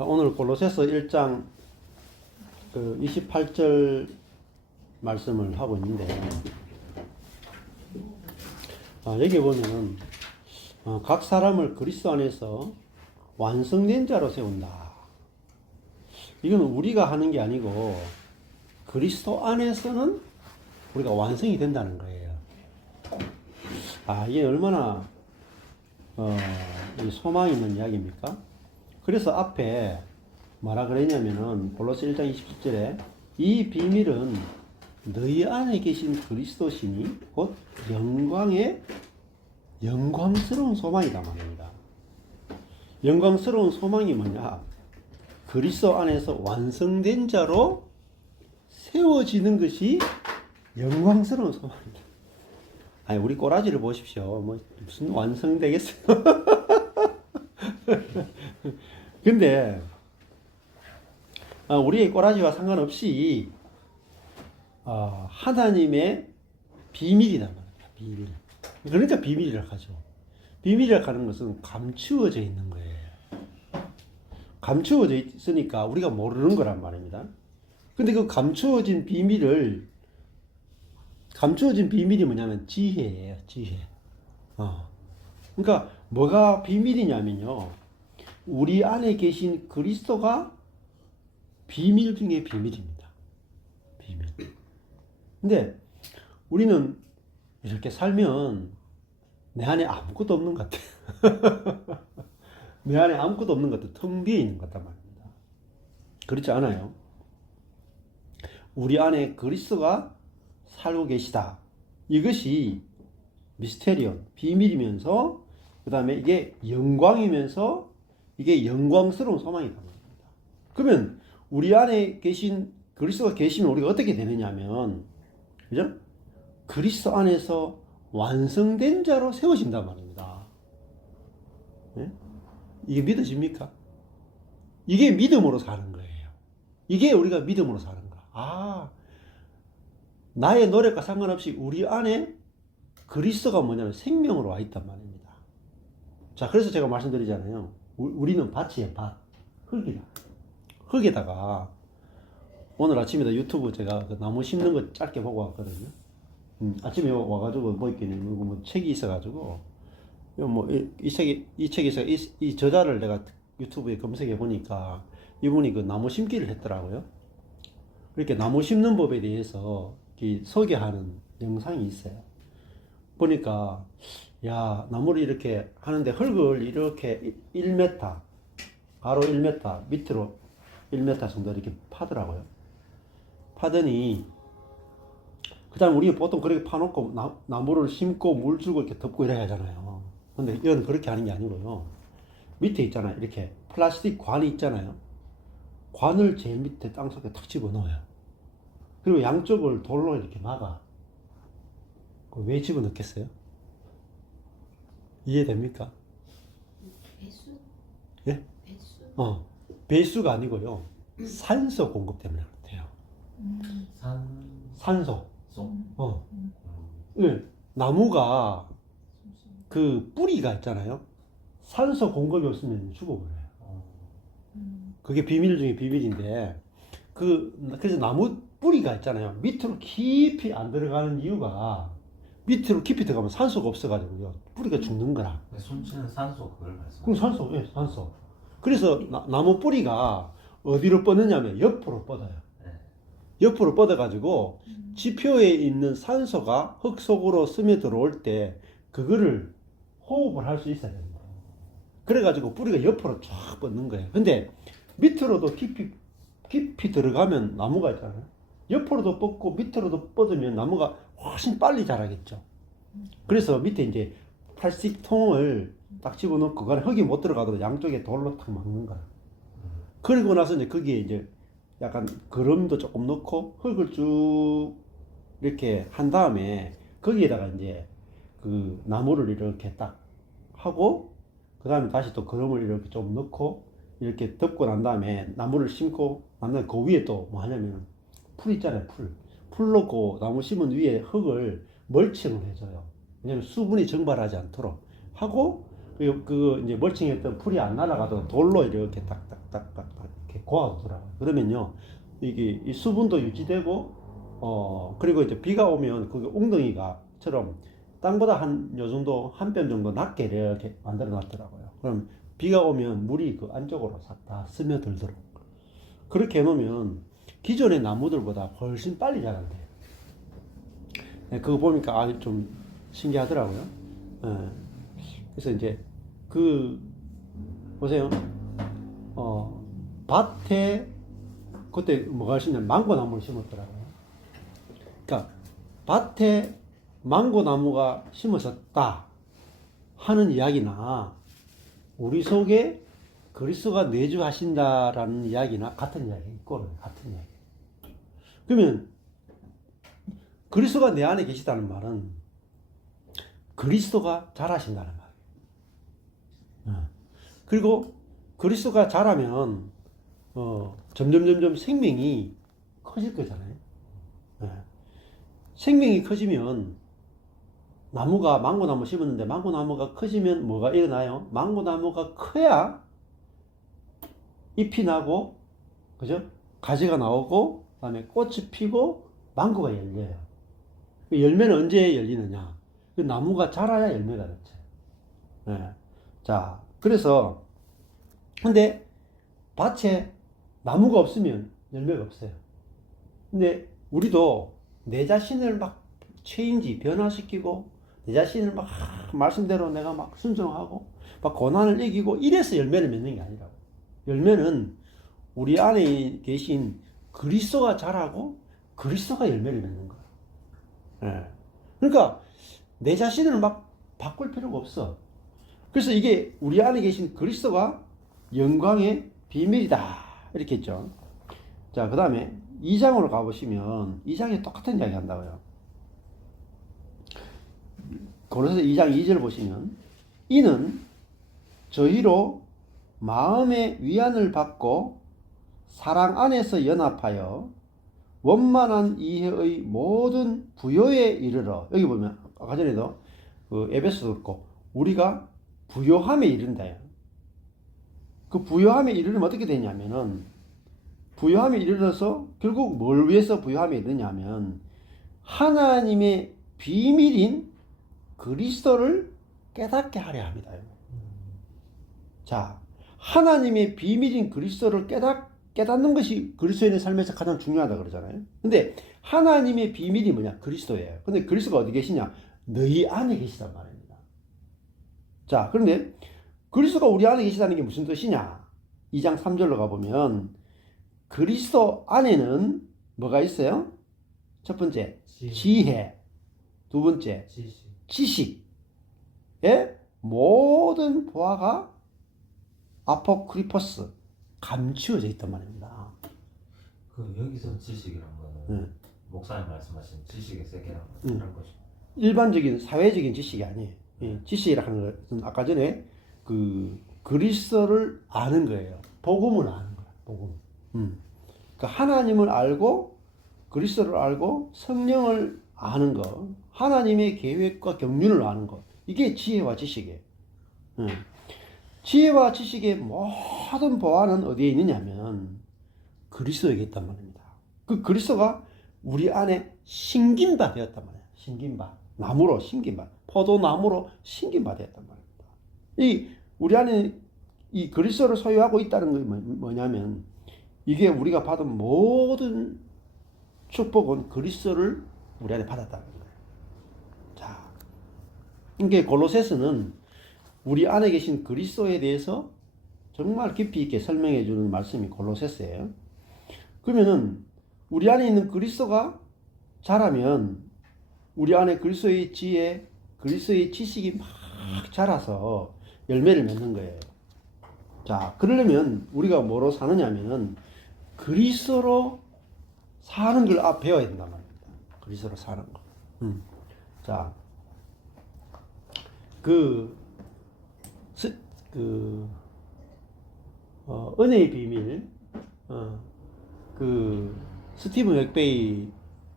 오늘 골로새서 1장 28절 말씀을 하고 있는데, 여기 보면은 각 사람을 그리스도 안에서 완성된 자로 세운다. 이건 우리가 하는 게 아니고 그리스도 안에서는 우리가 완성이 된다는 거예요. 이게 얼마나 소망이 있는 이야기입니까? 그래서 앞에 뭐라 그랬냐면은 골로새 1장 27절에 이 비밀은 너희 안에 계신 그리스도시니 곧 영광스러운 소망이다 말입니다. 영광스러운 소망이 뭐냐? 그리스도 안에서 완성된 자로 세워지는 것이 영광스러운 소망입니다. 우리 꼬라지를 보십시오. 무슨 완성되겠어요? 근데 우리의 꼬라지와 상관없이 하나님의 비밀이다 말입니다. 비밀. 그러니까 비밀이라고 하죠. 비밀이라고 하는 것은 감추어져 있는 거예요. 감추어져 있으니까 우리가 모르는 거란 말입니다. 근데 그 감추어진 비밀이 뭐냐면 지혜예요. 지혜. 그러니까 뭐가 비밀이냐면요, 우리 안에 계신 그리스도가 비밀 중에 비밀입니다. 비밀. 근데 우리는 이렇게 살면 내 안에 아무것도 없는 것 같아. 내 안에 아무것도 없는 것 같아. 텅 비어 있는 것 같단 말입니다. 그렇지 않아요? 우리 안에 그리스도가 살고 계시다. 이것이 미스테리온, 비밀이면서 그 다음에 이게 영광이면서 이게 영광스러운 소망이다 말입니다. 그러면 우리 안에 계신 그리스도가 계시면 우리가 어떻게 되느냐면, 그죠? 그리스도 안에서 완성된 자로 세워진단 말입니다. 네? 이게 믿어집니까? 이게 믿음으로 사는 거예요. 이게 우리가 믿음으로 사는 거야. 나의 노력과 상관없이 우리 안에 그리스도가 뭐냐면 생명으로 와 있단 말입니다. 자, 그래서 제가 말씀드리잖아요. 우리는 밭이에요, 밭. 흙이다. 흙에다가 오늘 아침에도 유튜브 제가 그 나무 심는 거 짧게 보고 왔거든요. 아침에 와가지고 뭐 책이 있어가지고 이 책이 있어. 이 저자를 내가 유튜브에 검색해 보니까 이분이 그 나무 심기를 했더라고요. 이렇게 나무 심는 법에 대해서 소개하는 영상이 있어요. 보니까 나무를 이렇게 하는데 흙을 이렇게 1m, 가로 1m, 밑으로 1m 정도 이렇게 파더라고요. 파더니 그 다음에 우리가 보통 그렇게 파놓고 나무를 심고 물 주고 이렇게 덮고 이래야 하잖아요. 근데 이건 그렇게 하는 게 아니고요. 밑에 있잖아요. 이렇게 플라스틱 관이 있잖아요. 관을 제일 밑에 땅속에 탁 집어넣어요. 그리고 양쪽을 돌로 이렇게 막아. 왜 집어넣겠어요? 이해됩니까? 배수? 예? 배수? 배수가 아니고요. 산소 공급 때문에 그렇대요. 산소. 예. 나무가 그 뿌리가 있잖아요. 산소 공급이 없으면 죽어버려요. 그게 비밀 중에 비밀인데, 그래서 나무 뿌리가 있잖아요. 밑으로 깊이 안 들어가는 이유가, 밑으로 깊이 들어가면 산소가 없어가지고요. 뿌리가 죽는 거라. 숨쉬는 산소 그걸 말씀. 그럼 산소, 예, 산소. 그래서 나무 뿌리가 어디로 뻗느냐면 옆으로 뻗어요. 네. 옆으로 뻗어가지고 지표에 있는 산소가 흙 속으로 스며 들어올 때 그거를 호흡을 할 수 있어야 됩니다. 그래가지고 뿌리가 옆으로 쫙 뻗는 거예요. 근데 밑으로도 깊이 들어가면 나무가 있잖아요. 옆으로도 뻗고 밑으로도 뻗으면 나무가 훨씬 빨리 자라겠죠. 그래서 밑에 이제 플라스틱 통을 딱 집어넣고 그 안에 흙이 못 들어가도록 양쪽에 돌로 탁 막는 거야. 그리고 나서 이제 거기에 이제 약간 거름도 조금 넣고 흙을 쭉 이렇게 한 다음에 거기에다가 이제 그 나무를 이렇게 딱 하고 그 다음에 다시 또 거름을 이렇게 좀 넣고 이렇게 덮고 난 다음에 나무를 심고 난 다음에 그 위에 또 뭐 하냐면 풀 있잖아요. 풀 넣고 나무 심은 위에 흙을 멀칭을 해줘요. 왜냐면 수분이 증발하지 않도록 하고 그 이제 멀칭했던 풀이 안 날아가도록 돌로 이렇게 딱딱딱딱 이렇게 고아오더라고요. 그러면요, 이게 이 수분도 유지되고, 그리고 이제 비가 오면 그 웅덩이가처럼 땅보다 한 요 정도 한 뼘 정도 낮게 이렇게 만들어 놨더라고요. 그럼 비가 오면 물이 그 안쪽으로 싹 다 스며들도록 그렇게 해놓으면 기존의 나무들보다 훨씬 빨리 자란대요. 네, 그거 보니까 아주 좀 신기하더라고요. 예. 그래서 이제 그 보세요. 밭에 그때 뭐가 심냐 망고나무를 심었더라고요. 그러니까 밭에 망고나무가 심어졌다 하는 이야기나 우리 속에 그리스도가 내주하신다라는 이야기나 같은 이야기 있고 같은 이야기. 그러면 그리스도가 내 안에 계시다는 말은 그리스도가 자라신다는 말이에요. 그리고 그리스도가 자라면 점점 생명이 커질 거잖아요. 생명이 커지면 나무가 망고나무 심었는데 망고나무가 커지면 뭐가 일어나요? 망고나무가 커야 잎이 나고, 그죠? 가지가 나오고, 그다음에 꽃이 피고 망고가 열려요. 그 열매는 언제 열리느냐? 그 나무가 자라야 열매가 되죠. 네. 자, 그래서 근데 밭에 나무가 없으면 열매가 없어요. 근데 우리도 내 자신을 막 체인지 변화시키고 내 자신을 막 말씀대로 내가 막 순종하고 막 고난을 이기고 이래서 열매를 맺는 게 아니라고. 열매는 우리 안에 계신 그리스도가 자라고 그리스도가 열매를 맺는 거야. 예. 그러니까 내 자신을 막 바꿀 필요가 없어. 그래서 이게 우리 안에 계신 그리스도가 영광의 비밀이다 이렇게 했죠. 자, 그 다음에 2장으로 가보시면 2장에 똑같은 이야기 한다고요. 고린도서 2장 2절 보시면 이는 저희로 마음의 위안을 받고 사랑 안에서 연합하여 원만한 이해의 모든 부요에 이르러. 여기 보면 아까 전에도 그 에베소도 그렇고 우리가 부요함에 이른다. 그 부요함에 이르면 어떻게 되냐면은 부요함에 이르러서 결국 뭘 위해서 부요함에 이르냐면 하나님의 비밀인 그리스도를 깨닫게 하려 합니다. 자, 하나님의 비밀인 그리스도를 깨닫는 것이 그리스도인의 삶에서 가장 중요하다 그러잖아요. 근데 하나님의 비밀이 뭐냐? 그리스도예요. 근데 그리스도가 어디 계시냐? 너희 안에 계시단 말입니다. 자, 그런데 그리스도가 우리 안에 계시다는 게 무슨 뜻이냐? 2장 3절로 가보면 그리스도 안에는 뭐가 있어요? 첫 번째, 지혜. 두 번째, 지식의 모든 보화가 아포크리포스 감추어져 있단 말입니다. 그 여기서 지식이란 거는 목사님 말씀하신 지식의 세계란 그런 거죠. 일반적인 사회적인 지식이 아니에요. 지식이라 하는 것은 아까 전에 그 그리스도를 아는 거예요. 복음을 아는 거야. 복음. 그러니까 하나님을 알고 그리스도를 알고 성령을 아는 거, 하나님의 계획과 경륜을 아는 것. 이게 지혜와 지식이에요. 지혜와 지식의 모든 보안은 어디에 있느냐면 그리스도에게 있단 말입니다. 그 그리스도가 우리 안에 심긴 바 되었단 말이에요. 심긴 바. 나무로 심긴 바. 포도나무로 심긴 바 되었단 말입니다. 이 우리 안에 이 그리스도를 소유하고 있다는 건 뭐냐면 이게 우리가 받은 모든 축복은 그리스도를 우리 안에 받았다는 거예요. 자, 이게 골로새서는 우리 안에 계신 그리스도에 대해서 정말 깊이 있게 설명해 주는 말씀이 골로새서예요. 그러면은 우리 안에 있는 그리스도가 자라면 우리 안에 그리스도의 지혜, 그리스도의 지식이 막 자라서 열매를 맺는 거예요. 자, 그러려면 우리가 뭐로 사느냐면은 그리스도로 사는 걸 배워야 된단 말입니다. 그리스도로 사는 거. 자, 은혜의 비밀, 스티븐 맥베이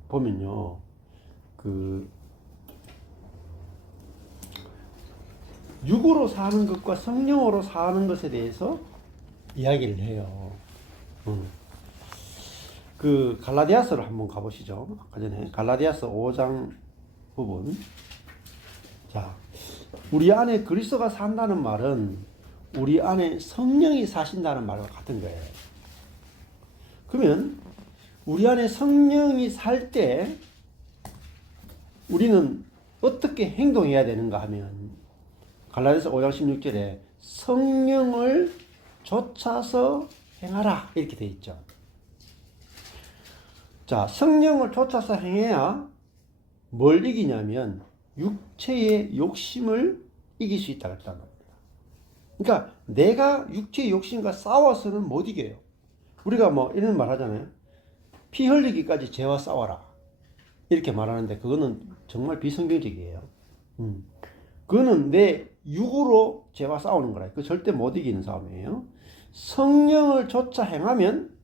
보면요, 육으로 사는 것과 성령으로 사는 것에 대해서 이야기를 해요. 그 갈라디아서를 한번 가보시죠. 아까 전에 갈라디아서 5장 부분. 자, 우리 안에 그리스도가 산다는 말은 우리 안에 성령이 사신다는 말과 같은 거예요. 그러면 우리 안에 성령이 살 때 우리는 어떻게 행동해야 되는가 하면 갈라디아서 5장 16절에 성령을 쫓아서 행하라 이렇게 되어 있죠. 자, 성령을 쫓아서 행해야 뭘 이기냐면 육체의 욕심을 이길 수 있다고 했단 말입니다. 그러니까 내가 육체의 욕심과 싸워서는 못 이겨요. 우리가 뭐 이런 말 하잖아요. 피 흘리기까지 죄와 싸워라. 이렇게 말하는데 그거는 정말 비성경적이에요. 그거는 내 육으로 죄와 싸우는 거라. 그 절대 못 이기는 싸움이에요. 성령을 쫓아 행하면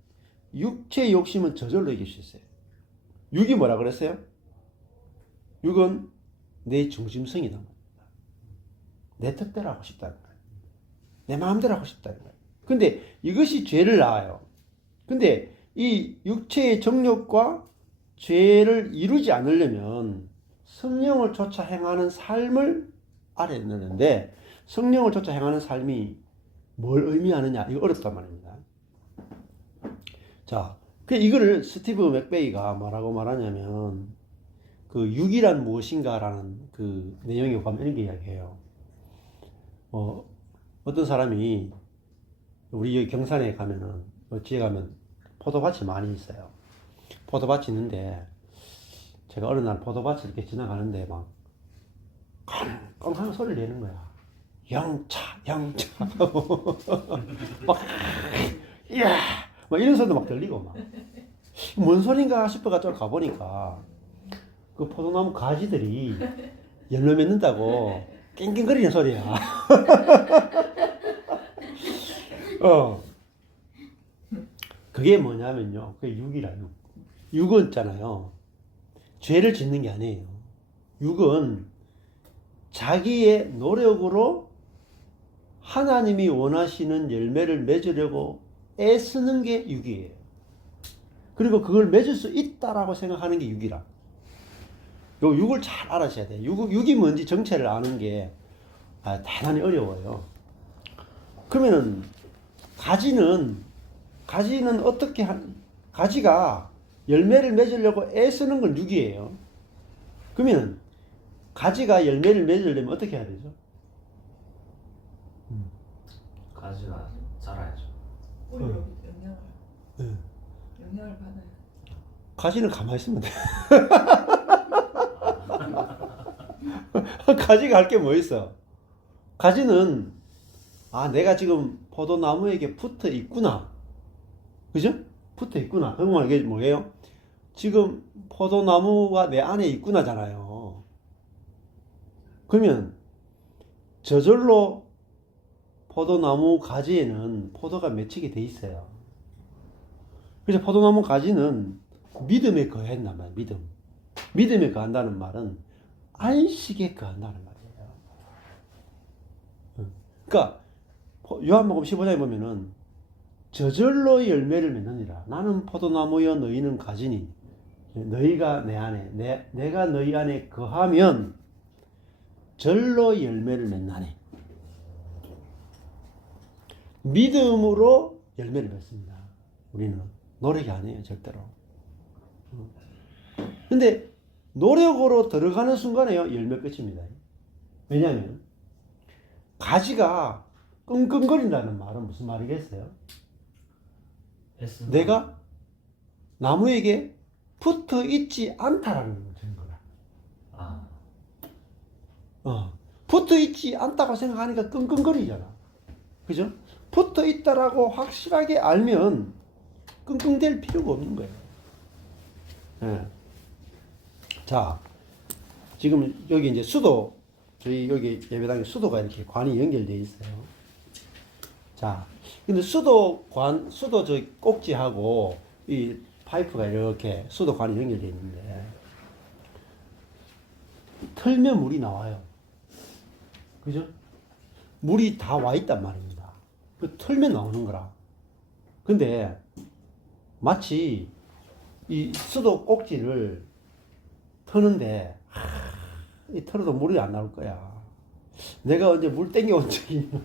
육체의 욕심은 저절로 이길 수 있어요. 육이 뭐라 그랬어요? 육은 내 중심성이다. 내 뜻대로 하고 싶다는 거예요. 내 마음대로 하고 싶다는 거예요. 근데 이것이 죄를 낳아요. 근데 이 육체의 정욕과 죄를 이루지 않으려면 성령을 쫓아 행하는 삶을 알아야 되는데 성령을 쫓아 행하는 삶이 뭘 의미하느냐 이거 어렵단 말입니다. 자, 이거를 스티브 맥베이가 뭐라고 말하냐면 그 육이란 무엇인가라는 그 내용에 보면 이렇게 이야기해요. 어떤 사람이 우리 여기 경산에 가면은 어찌에 가면 포도밭이 많이 있어요. 포도밭이 있는데 제가 어느 날 포도밭을 이렇게 지나가는데 막 깡깡 소리를 내는 거야. 영차 막 이야 막 이런 소리도 막 들리고 막 뭔 소린가 싶어가 좀 가보니까 그 포도나무 가지들이 열매 맺는다고 낑낑거리는 소리야. 그게 뭐냐면요. 그게 육이라 육. 육은 있잖아요. 죄를 짓는 게 아니에요. 육은 자기의 노력으로 하나님이 원하시는 열매를 맺으려고 애쓰는 게 육이에요. 그리고 그걸 맺을 수 있다라고 생각하는 게 육이라. 요 육을 잘 알아셔야 돼요. 육이 뭔지 정체를 아는 게 대단히 어려워요. 그러면은 가지는 어떻게 가지가 열매를 맺으려고 애쓰는 건 육이에요. 그러면 가지가 열매를 맺으려면 어떻게 해야 되죠? 가지가 자라야죠. 영향을 받아요. 가지는 가만히 있으면 돼. 가지가 할 게 뭐 있어? 가지는 내가 지금 포도나무에게 붙어 있구나. 그죠? 붙어 있구나. 한국말 이게 뭐예요? 지금 포도나무가 내 안에 있구나잖아요. 그러면 저절로 포도나무 가지에는 포도가 맺히게 돼 있어요. 그래서 포도나무 가지는 믿음에 거한단 말이에요. 믿음에 거한다는 말은 안식에 거한다는 말이에요. 그러니까 요한복음 15장에 보면은 저절로 열매를 맺느니라. 나는 포도나무여 너희는 가지니 너희가 내 안에 내가 너희 안에 거하면 절로 열매를 맺나니. 믿음으로 열매를 맺습니다. 우리는 노력이 아니에요, 절대로. 근데 노력으로 들어가는 순간에요, 열매 끝입니다. 왜냐하면 가지가 끙끙거린다는 말은 무슨 말이겠어요? 내가 나무에게 붙어 있지 않다라는 증거라. 붙어 있지 않다고 생각하니까 끙끙거리잖아. 그죠? 붙어 있다라고 확실하게 알면 끙끙댈 필요가 없는 거예요. 네. 자, 지금 여기 이제 수도, 저희 여기 예배당에 수도가 이렇게 관이 연결되어 있어요. 자, 근데 수도 저 꼭지하고 이 파이프가 이렇게 수도관이 연결되어 있는데, 털면 물이 나와요. 그죠? 물이 다 와 있단 말입니다. 그 털면 나오는 거라. 근데 마치 이 수도 꼭지를 터는데 이 털어도 물이 안 나올 거야. 내가 언제 물 땡겨온 적이 있나?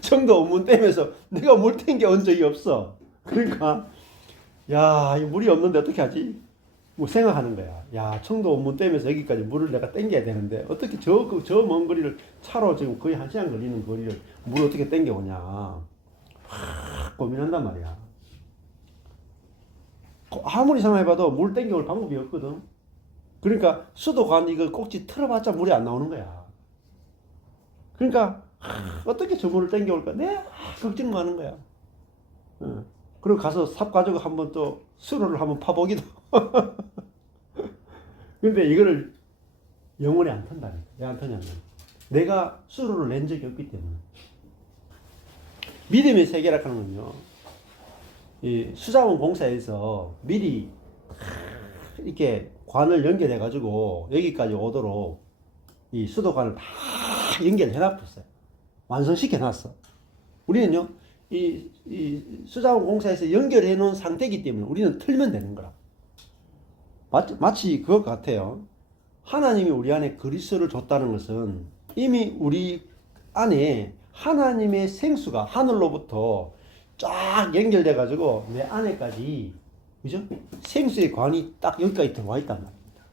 청도 원문 댐에서 내가 물 땡겨온 적이 없어. 그러니까 야, 이 물이 없는데 어떻게 하지? 뭐 생각하는 거야. 야, 청도 원문 댐에서 여기까지 물을 내가 땡겨야 되는데 어떻게 저 먼 거리를 차로 지금 거의 1시간 걸리는 거리를 물을 어떻게 땡겨오냐. 고민한단 말이야. 아무리 생각해봐도 물 땡겨올 방법이 없거든. 그러니까 수도관 이거 꼭지 틀어봤자 물이 안 나오는 거야. 그러니까 어떻게 저 물을 땡겨올까? 내가 걱정 많은 거야. 그리고 가서 삽 가지고 한번 또 수로를 한번 파보기도. 근데 이거를 영원히 안 턴다니까. 왜 안 터냐면 내가 수로를 낸 적이 없기 때문에. 믿음의 세계라 하는 건요, 이 수자원 공사에서 미리 이렇게 관을 연결해 가지고 여기까지 오도록 이 수도관을 다 연결해 놨었어요. 완성시켜 놨어. 우리는요, 이 수자원 공사에서 연결해 놓은 상태이기 때문에 우리는 틀면 되는 거라. 마치 그것 같아요. 하나님이 우리 안에 그리스도를 줬다는 것은 이미 우리 안에 하나님의 생수가 하늘로부터 쫙 연결돼 가지고 내 안에까지, 그죠? 생수의 관이 딱 여기까지 들어와 있단 말입니다.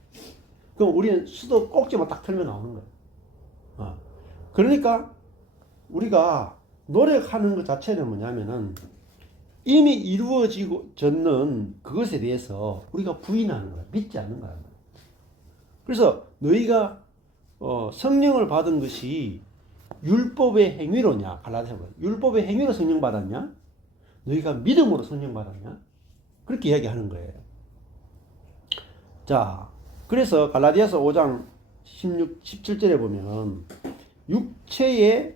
그럼 우리는 수도 꼭지만 딱 틀면 나오는 거예요. 그러니까 우리가 노력하는 것 자체는 뭐냐면은 이미 이루어졌는 그것에 대해서 우리가 부인하는 거야. 믿지 않는 거야. 그래서 너희가 성령을 받은 것이 율법의 행위로냐? 갈라디아서 율법의 행위로 성령 받았냐? 너희가 믿음으로 성령 받았냐? 그렇게 이야기하는 거예요. 자, 그래서 갈라디아서 5장 16, 17절에 보면 육체의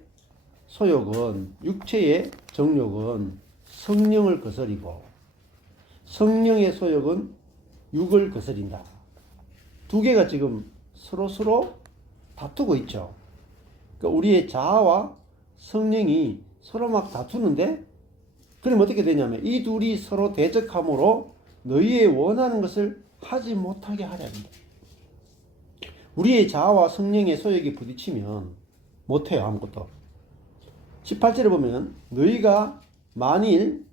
소욕은, 육체의 정욕은 성령을 거스리고 성령의 소욕은 육을 거스린다. 두 개가 지금 서로 다투고 있죠. 그러니까 우리의 자아와 성령이 서로 막 다투는데, 그럼 어떻게 되냐면 이 둘이 서로 대적함으로 너희의 원하는 것을 하지 못하게 하려 합니다. 우리의 자아와 성령의 소욕이 부딪히면 못해요, 아무것도. 18절에 보면 너희가 만일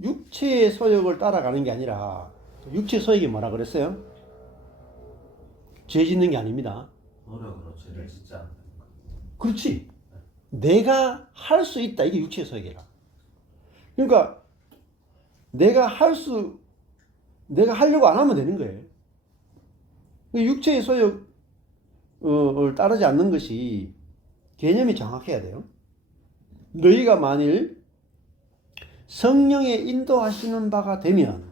육체의 소욕을 따라가는 게 아니라, 육체의 소욕이 뭐라 그랬어요? 죄 짓는 게 아닙니다. 노력으로 죄를 짓지 않는 것. 그렇지. 내가 할 수 있다. 이게 육체의 소욕이라. 그러니까 내가 하려고 안 하면 되는 거예요. 육체의 소욕을 따르지 않는 것이 개념이 정확해야 돼요. 너희가 만일 성령의 인도하시는 바가 되면,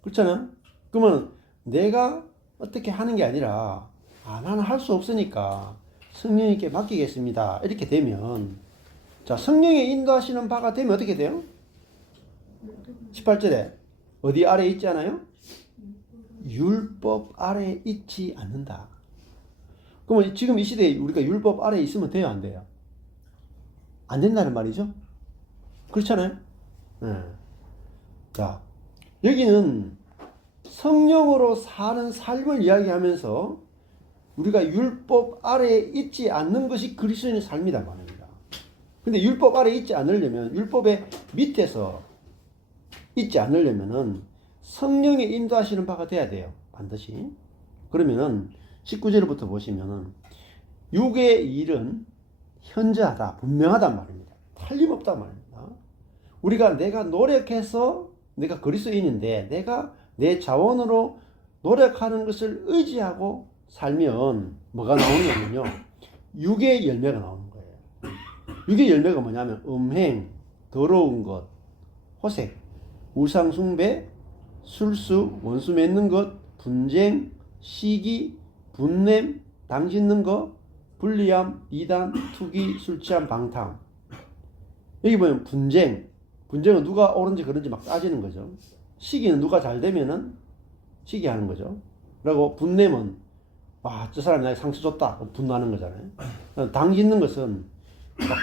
그렇잖아? 그러면 내가 어떻게 하는 게 아니라, 나는 할 수 없으니까 성령님께 맡기겠습니다. 이렇게 되면, 자, 성령의 인도하시는 바가 되면 어떻게 돼요? 18절에 어디 아래 있지 않아요? 율법 아래 있지 않는다. 그러면 지금 이 시대에 우리가 율법 아래 있으면 돼요, 안 돼요? 안 된다는 말이죠? 그렇잖아요? 네. 자, 여기는 성령으로 사는 삶을 이야기하면서 우리가 율법 아래에 있지 않는 것이 그리스도인의 삶이다 말입니다. 근데 율법 아래에 있지 않으려면, 율법의 밑에서 있지 않으려면은 성령의 인도하시는 바가 돼야 돼요. 반드시. 그러면은 19절부터 보시면은 육의 일은 현저하다, 분명하단 말입니다. 틀림없단 말입니다. 우리가 내가 노력해서 내가 그리스도인인데 내가 내 자원으로 노력하는 것을 의지하고 살면 뭐가 나오냐면요, 육의 열매가 나오는 거예요. 육의 열매가 뭐냐면 음행, 더러운 것, 호색, 우상 숭배, 술수, 원수 맺는 것, 분쟁, 시기, 분냄, 당 짓는 것, 불리함, 이단, 투기, 술 취함, 방탕. 여기 보면 분쟁은 누가 옳은지 그런지 막 따지는 거죠. 시기는 누가 잘 되면은 시기하는 거죠. 그리고 분냄은 저 사람이 나에게 상처 줬다, 분노하는 거잖아요. 당 짓는 것은 막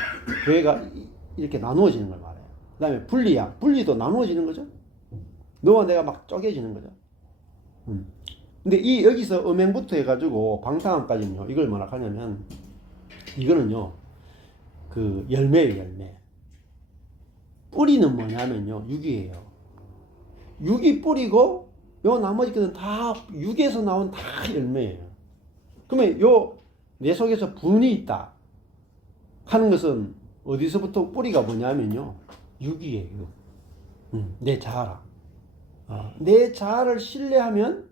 교회가 이렇게 나누어지는 걸 말해요. 그 다음에 분리야. 분리도 나누어지는 거죠. 너와 내가 막 쪼개지는 거죠. 근데 이 여기서 음행부터 해가지고 방탕함까지는요. 이걸 뭐라 하냐면 이거는요. 그 열매예요. 열매. 뿌리는 뭐냐면요. 육이에요. 육이 뿌리고 요 나머지 것은 다 육에서 나온 다 열매예요. 그러면 요 내 속에서 분이 있다 하는 것은 어디서부터 뿌리가 뭐냐면요. 육이에요. 내 자아라. 내 자아를 신뢰하면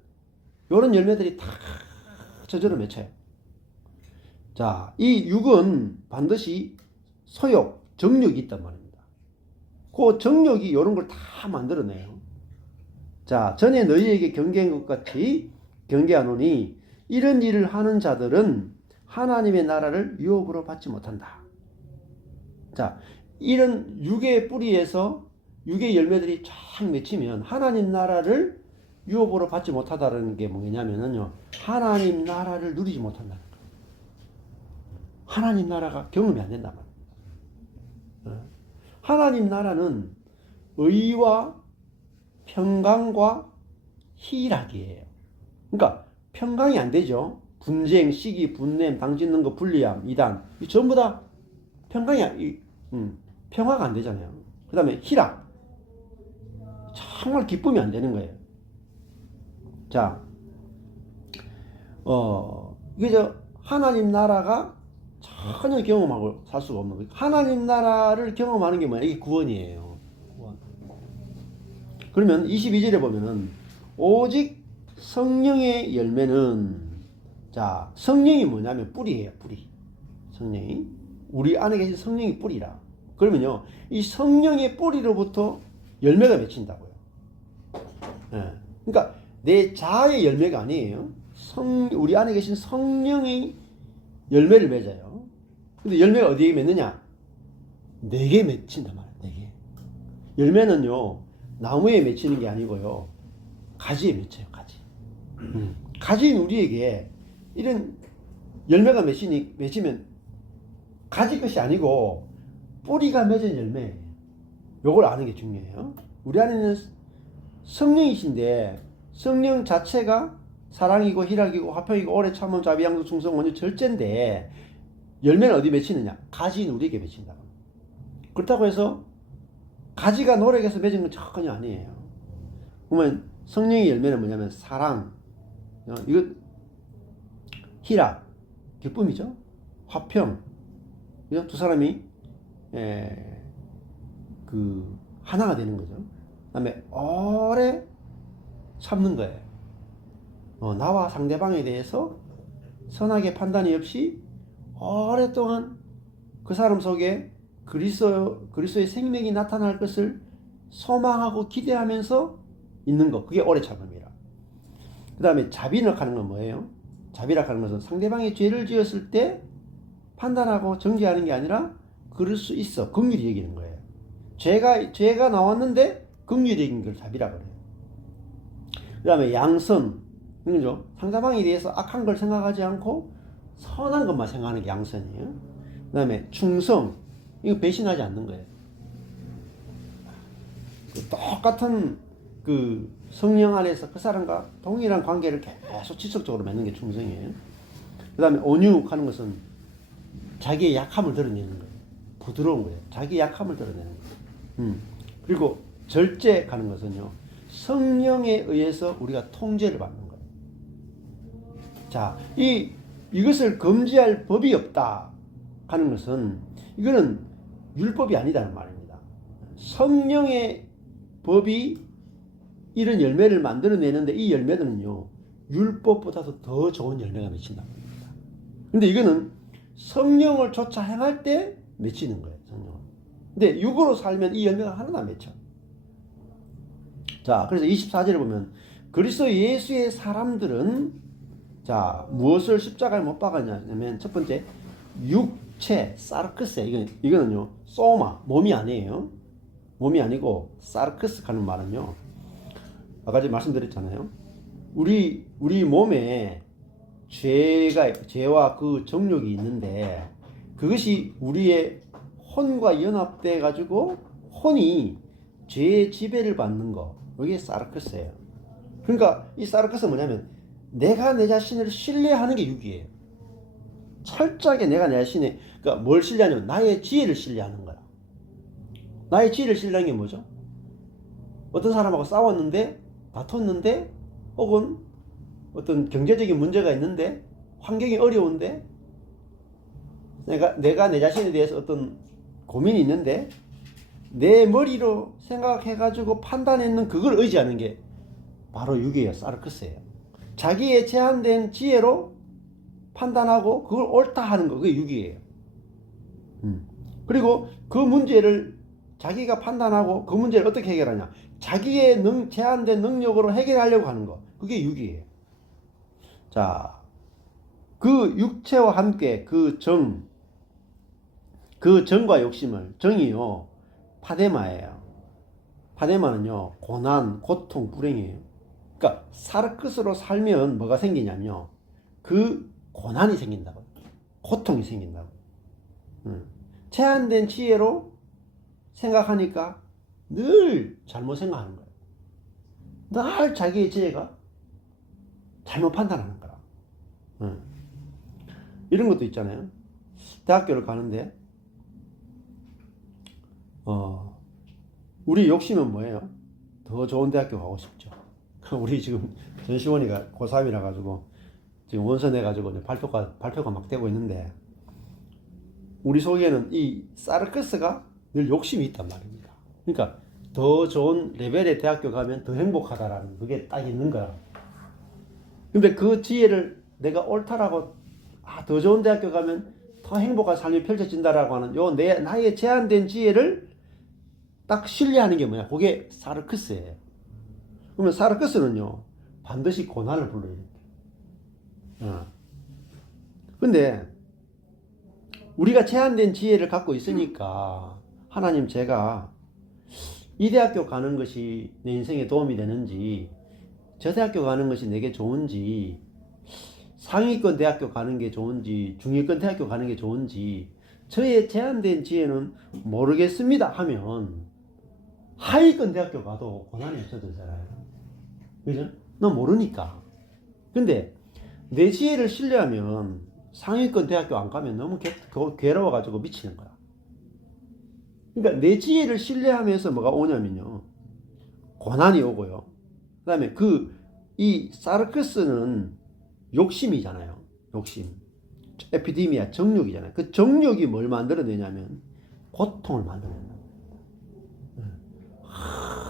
요런 열매들이 다 저절로 맺혀요. 자, 이 육은 반드시 소욕, 정욕이 있단 말입니다. 그 정욕이 요런 걸 다 만들어내요. 자, 전에 너희에게 경계한 것 같이 경계하노니 이런 일을 하는 자들은 하나님의 나라를 유업으로 받지 못한다. 자, 이런 육의 뿌리에서 육의 열매들이 쫙 맺히면 하나님 나라를 유업으로 받지 못하다는 게 뭐냐면요. 하나님 나라를 누리지 못한다는 거예요. 하나님 나라가 경험이 안 된단 말이에요. 하나님 나라는 의와 평강과 희락이에요. 그러니까 평강이 안 되죠. 분쟁, 시기, 분냄, 당짓는 거, 불리함, 이단 이 전부 다 평강이 평화가 안 되잖아요. 그 다음에 희락 정말 기쁨이 안 되는 거예요. 자, 이게 하나님 나라가 전혀 경험하고 살 수가 없는 거예요. 하나님 나라를 경험하는 게 뭐야? 이게 구원이에요. 구원. 그러면 22절에 보면은 오직 성령의 열매는 자, 성령이 뭐냐면 뿌리예요. 뿌리. 성령이 우리 안에 계신 성령이 뿌리라. 그러면요, 이 성령의 뿌리로부터 열매가 맺힌다고요. 예. 그러니까 내 자아의 열매가 아니에요. 우리 안에 계신 성령의 열매를 맺어요. 근데 열매가 어디에 맺느냐? 내게 맺힌단 말이에요. 내게. 열매는요, 나무에 맺히는 게 아니고요, 가지에 맺혀요. 가지. 가지인 우리에게 이런 열매가 맺히면 가지 것이 아니고 뿌리가 맺은 열매예요. 요걸 아는 게 중요해요. 우리 안에는 성령이신데 성령 자체가 사랑이고 희락이고 화평이고 오래 참음 자비 양도 충성 원유 절제인데 열매는 어디 맺히느냐? 가지인 우리에게 맺힌다. 그렇다고 해서 가지가 노력해서 맺은 건 전혀 아니에요. 보면 성령의 열매는 뭐냐면 사랑, 이거 희락, 기쁨이죠. 화평, 두 사람이 그 하나가 되는 거죠. 그다음에 오래 참는 거예요. 나와 상대방에 대해서 선하게 판단이 없이 오랫동안 그 사람 속에 그리스도의 생명이 나타날 것을 소망하고 기대하면서 있는 것, 그게 오래 참음이라. 그 다음에 자비력 하는 건 뭐예요? 자비력 하는 것은 상대방이 죄를 지었을 때 판단하고 정죄하는 게 아니라 그럴 수 있어, 긍휼히 여기는 거예요. 죄가 나왔는데 긍휼히 여기는 걸 자비라고 그래요. 그 다음에 양선, 그죠? 상대방에 대해서 악한 걸 생각하지 않고 선한 것만 생각하는 게 양선이에요. 그 다음에 충성, 이거 배신하지 않는 거예요. 똑같은 그 성령 안에서 그 사람과 동일한 관계를 계속 지속적으로 맺는 게 충성이에요. 그 다음에 온유하는 것은 자기의 약함을 드러내는 거예요. 부드러운 거예요. 자기의 약함을 드러내는 거예요. 그리고 절제하는 것은요, 성령에 의해서 우리가 통제를 받는 거예요. 자, 이것을 금지할 법이 없다 하는 것은 이거는 율법이 아니다는 말입니다. 성령의 법이 이런 열매를 만들어내는데 이 열매들은요, 율법보다도 더 좋은 열매가 맺힌다고 합니다. 근데 이거는 성령을 쫓아 행할 때 맺히는 거예요, 성령을. 근데 육으로 살면 이 열매가 하나도 안 맺혀. 자, 그래서 24절에 보면 그리스도 예수의 사람들은 자, 무엇을 십자가에 못 박았냐면 첫 번째, 육체, 사르크스. 이거는요, 소마, 몸이 아니에요. 몸이 아니고 사르크스 하는 말은요, 아까 전에 말씀드렸잖아요. 우리 몸에 죄와 그 정욕이 있는데 그것이 우리의 혼과 연합돼 가지고 혼이 죄의 지배를 받는 거, 이게 사르크스예요. 그러니까 이 사르크스는 뭐냐면 내가 내 자신을 신뢰하는 게 육이에요. 철저하게 내가 내 자신의, 그러니까 뭘 신뢰하냐면 나의 지혜를 신뢰하는 거야. 나의 지혜를 신뢰하는 게 뭐죠? 어떤 사람하고 싸웠는데, 다퉜는데, 혹은 어떤 경제적인 문제가 있는데, 환경이 어려운데, 내가 내 자신에 대해서 어떤 고민이 있는데, 내 머리로 생각해가지고 판단했는 그걸 의지하는 게 바로 육이에요. 사르크스예요. 자기의 제한된 지혜로 판단하고 그걸 옳다 하는 거, 그게 육이에요. 그리고 그 문제를 자기가 판단하고 그 문제를 어떻게 해결하냐, 자기의 제한된 능력으로 해결하려고 하는 거, 그게 육이에요. 자, 그 육체와 함께 그 정과 욕심을, 정이요 파데마예요. 파데마는요 고난, 고통, 불행이에요. 그러니까 사르크스로 살면 뭐가 생기냐면요, 그 고난이 생긴다고, 고통이 생긴다고. 제한된 지혜로 생각하니까 늘 잘못 생각하는 거예요. 늘 자기의 지혜가 잘못 판단하는 거라. 이런 것도 있잖아요. 대학교를 가는데 우리 욕심은 뭐예요? 더 좋은 대학교 가고 싶죠. 우리 지금 전시원이가 고3이라 가지고 지금 원서 내 가지고 발표가 막 되고 있는데, 우리 속에는 이 사르크스가 늘 욕심이 있단 말입니다. 그러니까 더 좋은 레벨의 대학교 가면 더 행복하다라는 그게 딱 있는 거야. 근데 그 지혜를 내가 옳다라고, 더 좋은 대학교 가면 더 행복한 삶이 펼쳐진다라고 하는 나의 제한된 지혜를 딱 신뢰하는 게 뭐냐, 그게 사르크스예요. 그러면 사르크스는요 반드시 고난을 불러요. 근데 우리가 제한된 지혜를 갖고 있으니까 하나님, 제가 이 대학교 가는 것이 내 인생에 도움이 되는지, 저 대학교 가는 것이 내게 좋은지, 상위권 대학교 가는 게 좋은지, 중위권 대학교 가는 게 좋은지, 저의 제한된 지혜는 모르겠습니다 하면 하위권 대학교 가도 고난이 없어도 되잖아요. 그죠? 너 모르니까. 근데 내 지혜를 신뢰하면 상위권 대학교 안 가면 너무 괴로워가지고 미치는 거야. 그러니까 내 지혜를 신뢰하면서 뭐가 오냐면요, 고난이 오고요. 그 다음에 이 사르크스는 욕심이잖아요. 욕심. 에피디미아, 정욕이잖아요. 그 정욕이 뭘 만들어내냐면 고통을 만들어낸다.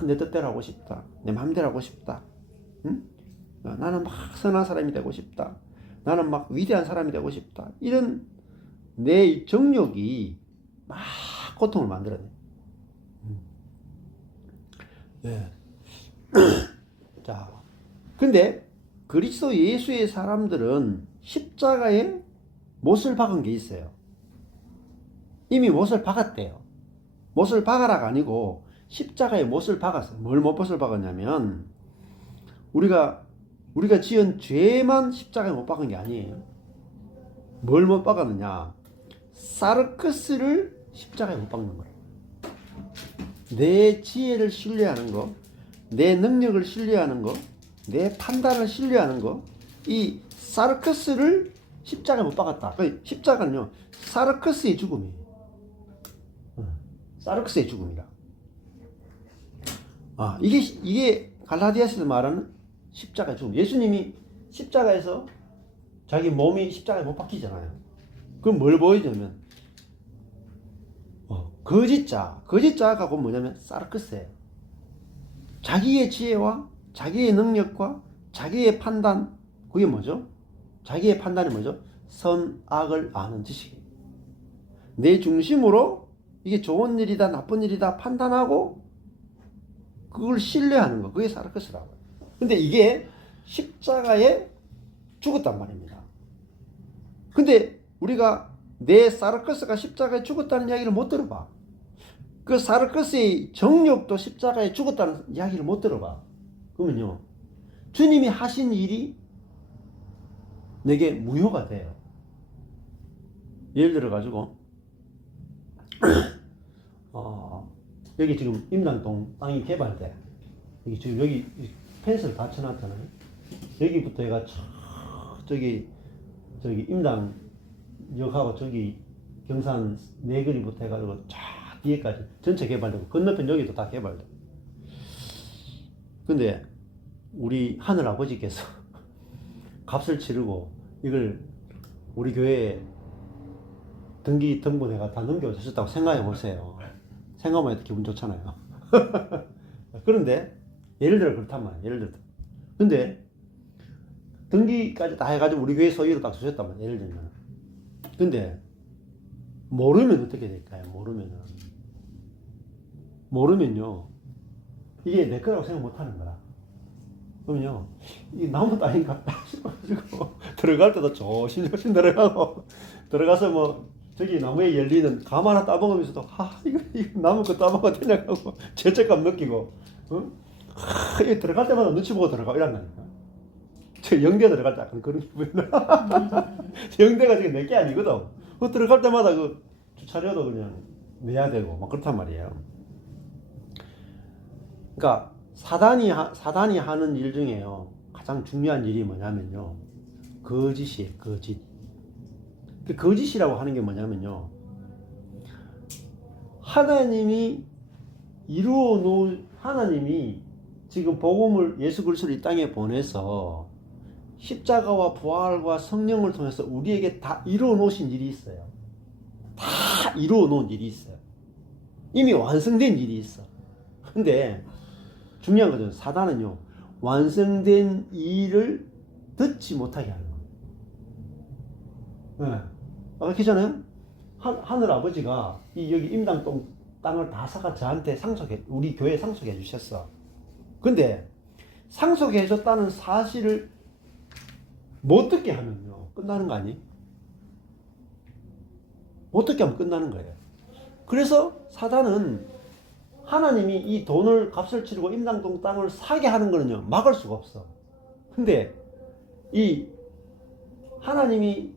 내 뜻대로 하고 싶다. 내 마음대로 하고 싶다. 응? 나는 막 선한 사람이 되고 싶다. 나는 막 위대한 사람이 되고 싶다. 이런 내 정욕이 막 고통을 만들어내. 네. 자, 근데 그리스도 예수의 사람들은 십자가에 못을 박은 게 있어요. 이미 못을 박았대요. 못을 박아라가 아니고 십자가에 못을 박았어요. 뭘 못을 박았냐면 우리가 지은 죄만 십자가에 못 박은 게 아니에요. 뭘 못 박았느냐? 사르크스를 십자가에 못 박는 거예요. 내 지혜를 신뢰하는 거, 내 능력을 신뢰하는 거, 내 판단을 신뢰하는 거, 이 사르크스를 십자가에 못 박았다. 십자가는요 사르크스의 죽음이에요. 사르크스의 죽음이라. 이게 갈라디아서에서 말하는 십자가의 죽음. 예수님이 십자가에서 자기 몸이 십자가에 못 박히잖아요. 그럼 뭘 보여주냐면 거짓자가 곧 뭐냐면 사르크스예요. 자기의 지혜와 자기의 능력과 자기의 판단, 그게 뭐죠? 자기의 판단이 뭐죠? 선악을 아는 지식이에요. 내 중심으로 이게 좋은 일이다 나쁜 일이다 판단하고 그걸 신뢰하는 거, 그게 사르크스라고요. 근데 이게 십자가에 죽었단 말입니다. 근데 우리가 내 사르크스가 십자가에 죽었다는 이야기를 못 들어봐. 그 사르크스의 정욕도 십자가에 죽었다는 이야기를 못 들어봐. 그러면요 주님이 하신 일이 내게 무효가 돼요. 예를 들어 가지고 여기 지금 임당동 땅이 개발돼. 여기 지금 여기 펜스를 다 쳐놨잖아요. 여기부터 얘가 저기 임당역하고 저기 경산 내거리부터 해가지고 쫙 뒤에까지 전체 개발되고 건너편 여기도 다 개발돼. 근데 우리 하늘 아버지께서 값을 치르고 이걸 우리 교회에 등기 등본회가 다 넘겨주셨다고 생각해 보세요. 생각만 해도 기분 좋잖아요. 그런데 예를 들어 그렇단 말이에요. 예를 들어. 근데 등기까지 다 해가지고 우리 교회 소유로 딱 주셨단 말이에요. 예를 들면. 근데 모르면 어떻게 될까요? 모르면요. 이게 내 거라고 생각 못 하는 거야. 그러면요. 이 나무 땅인 같다 싶어가지고 들어갈 때도 조심조심 들어가고 들어가서 뭐 저기 나무에 열리는 감 하나 따먹으면서도 이거 나무 거 따먹어도 되냐고 죄책감 느끼고 이거 들어갈 때마다 눈치 보고 들어가고 이란다니까. 저 영대 들어갈 때 약간 그런 기분이다. 영대가 지금 내 게 아니거든. 그 들어갈 때마다 그 주차료도 그냥 내야 되고 막 그렇단 말이에요. 그러니까 사단이 하는 일 중에요. 가장 중요한 일이 뭐냐면요. 거짓이에요. 거짓. 그 거짓이라고 하는 게 뭐냐면요. 하나님이 지금 복음을 예수 그리스도를 이 땅에 보내서 십자가와 부활과 성령을 통해서 우리에게 다 이루어 놓으신 일이 있어요. 다 이루어 놓은 일이 있어요. 이미 완성된 일이 있어. 근데 중요한 거죠. 사단은요. 완성된 일을 듣지 못하게 하는 거예요. 네. 아까 그랬잖아요. 하늘 아버지가 여기 임당동 땅을 다 사가 저한테 우리 교회에 상속해 주셨어. 근데 상속해 줬다는 사실을 못 듣게 하면요. 끝나는 거 아니에요? 못 듣게 하면 끝나는 거예요. 그래서 사단은 하나님이 이 돈을 값을 치르고 임당동 땅을 사게 하는 거는요. 막을 수가 없어. 근데 이 하나님이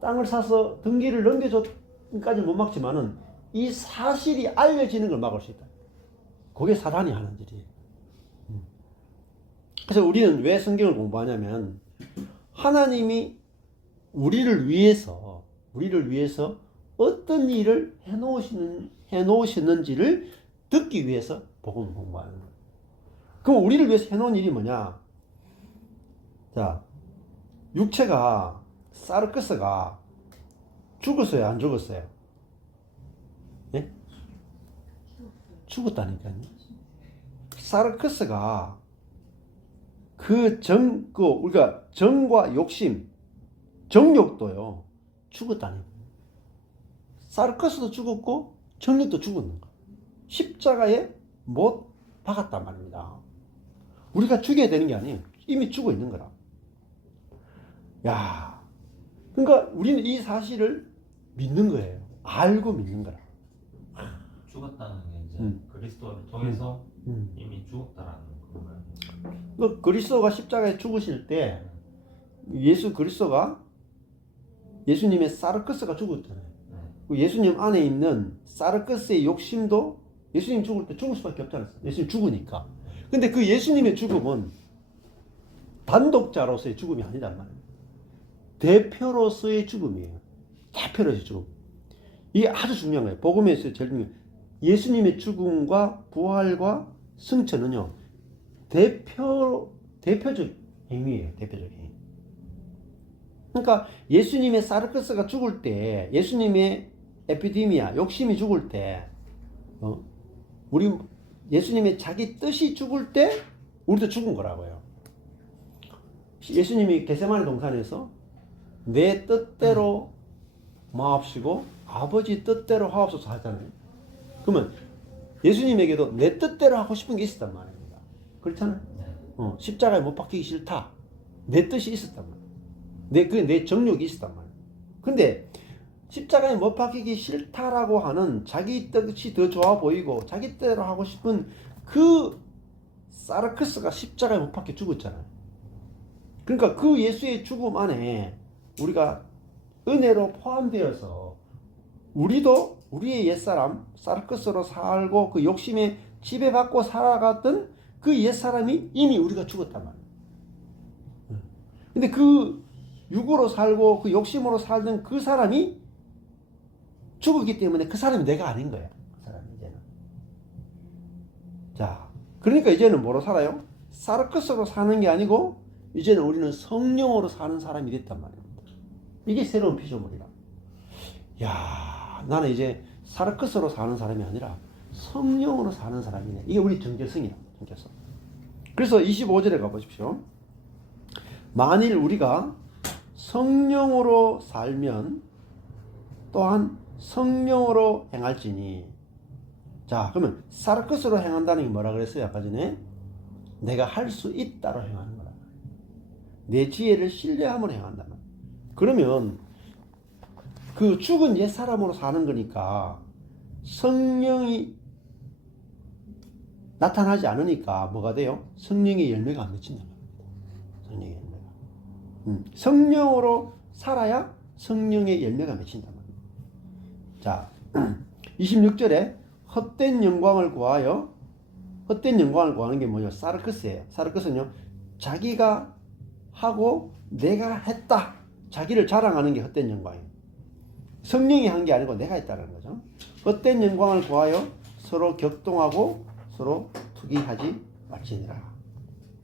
땅을 사서 등기를 넘겨줘까지 못 막지만은 이 사실이 알려지는 걸 막을 수 있다. 그게 사단이 하는 일이에요. 그래서 우리는 왜 성경을 공부하냐면 하나님이 우리를 위해서 어떤 일을 해놓으시는지를 듣기 위해서 복음을 공부하는 거예요. 그럼 우리를 위해서 해놓은 일이 뭐냐? 자, 육체가 사르크스가 죽었어요, 안 죽었어요? 예? 죽었다니까요. 사르크스가 우리가 정과 욕심, 정욕도요, 죽었다니까요. 사르크스도 죽었고, 정욕도 죽었는 거예요. 십자가에 못 박았단 말입니다. 우리가 죽여야 되는 게 아니에요. 이미 죽어 있는 거라. 야, 그러니까 우리는 이 사실을 믿는 거예요. 알고 믿는 거라. 죽었다는 게 이제 그리스도를 통해서 이미 죽었다라는 건가요? 그리스도가 십자가에 죽으실 때 예수님의 사르크스가 죽었잖아요. 예수님 안에 있는 사르크스의 욕심도 예수님 죽을 때 죽을 수밖에 없잖아요. 예수님 죽으니까. 근데 그 예수님의 죽음은 단독자로서의 죽음이 아니란 말이에요. 대표로서의 죽음이에요. 대표로서의 죽음. 이게 아주 중요한 거예요. 복음에서 제일 중요한 거예요. 예수님의 죽음과 부활과 승천은요. 대표적 행위예요. 대표적 행위. 그러니까 예수님의 사르크스가 죽을 때, 예수님의 에피디미아, 욕심이 죽을 때, 예수님의 자기 뜻이 죽을 때 우리도 죽은 거라고요. 예수님이 겟세마네 동산에서 내 뜻대로 마옵시고 아버지 뜻대로 하옵소서 하잖아요. 그러면 예수님에게도 내 뜻대로 하고 싶은 게 있었단 말입니다. 그렇잖아요. 십자가에 못 박히기 싫다. 내 뜻이 있었단 말이에요. 내 정욕이 있었단 말이에요. 근데 십자가에 못 박히기 싫다라고 하는 자기 뜻이 더 좋아 보이고 자기 뜻대로 하고 싶은 그 사르크스가 십자가에 못 박혀 죽었잖아요. 그러니까 그 예수의 죽음 안에 우리가 은혜로 포함되어서 우리도 우리의 옛사람 사르크스로 살고 그 욕심에 지배받고 살아갔던 그 옛사람이 이미 우리가 죽었단 말이에요. 근데 그 육으로 살고 그 욕심으로 살던 그 사람이 죽었기 때문에 그 사람이 내가 아닌 거야. 그 사람이 이제는. 자, 그러니까 이제는 뭐로 살아요? 사르크스로 사는 게 아니고 이제는 우리는 성령으로 사는 사람이 됐단 말입니다. 이게 새로운 피조물이라. 야, 나는 이제 사르크스로 사는 사람이 아니라 성령으로 사는 사람이네. 이게 우리 정체성이야. 정체성. 그래서 25절에 가보십시오. 만일 우리가 성령으로 살면 또한 성령으로 행할지니. 자, 그러면 사르크스로 행한다는 게 뭐라 그랬어요? 아까 전에 내가 할 수 있다로 행하는 거라. 내 지혜를 신뢰함으로 행한다. 그러면 그 죽은 옛 사람으로 사는 거니까 성령이 나타나지 않으니까 뭐가 돼요? 성령의 열매가 안 맺힌다. 성령의 열매가. 성령으로 살아야 성령의 열매가 맺힌다. 자, 26절에 헛된 영광을 구하여, 헛된 영광을 구하는 게 뭐냐? 사르크스예요. 사르크스는요, 자기가 하고 내가 했다. 자기를 자랑하는 게 헛된 영광이에요. 성령이 한 게 아니고 내가 했다는 거죠. 헛된 영광을 구하여 서로 격동하고 서로 투기하지 말지니라.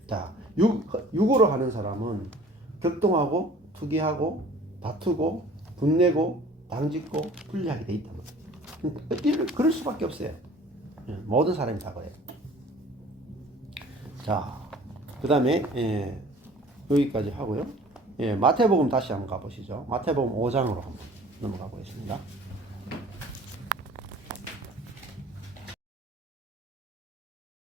자, 육으로 하는 사람은 격동하고 투기하고 다투고 분내고 당짓고 분리하게 돼 있단 말이에요. 그럴 수밖에 없어요. 모든 사람이 다 그래요. 자, 그 다음에 여기까지 하고요. 마태복음 다시 한번 가보시죠. 마태복음 5장으로 한번 넘어가 보겠습니다.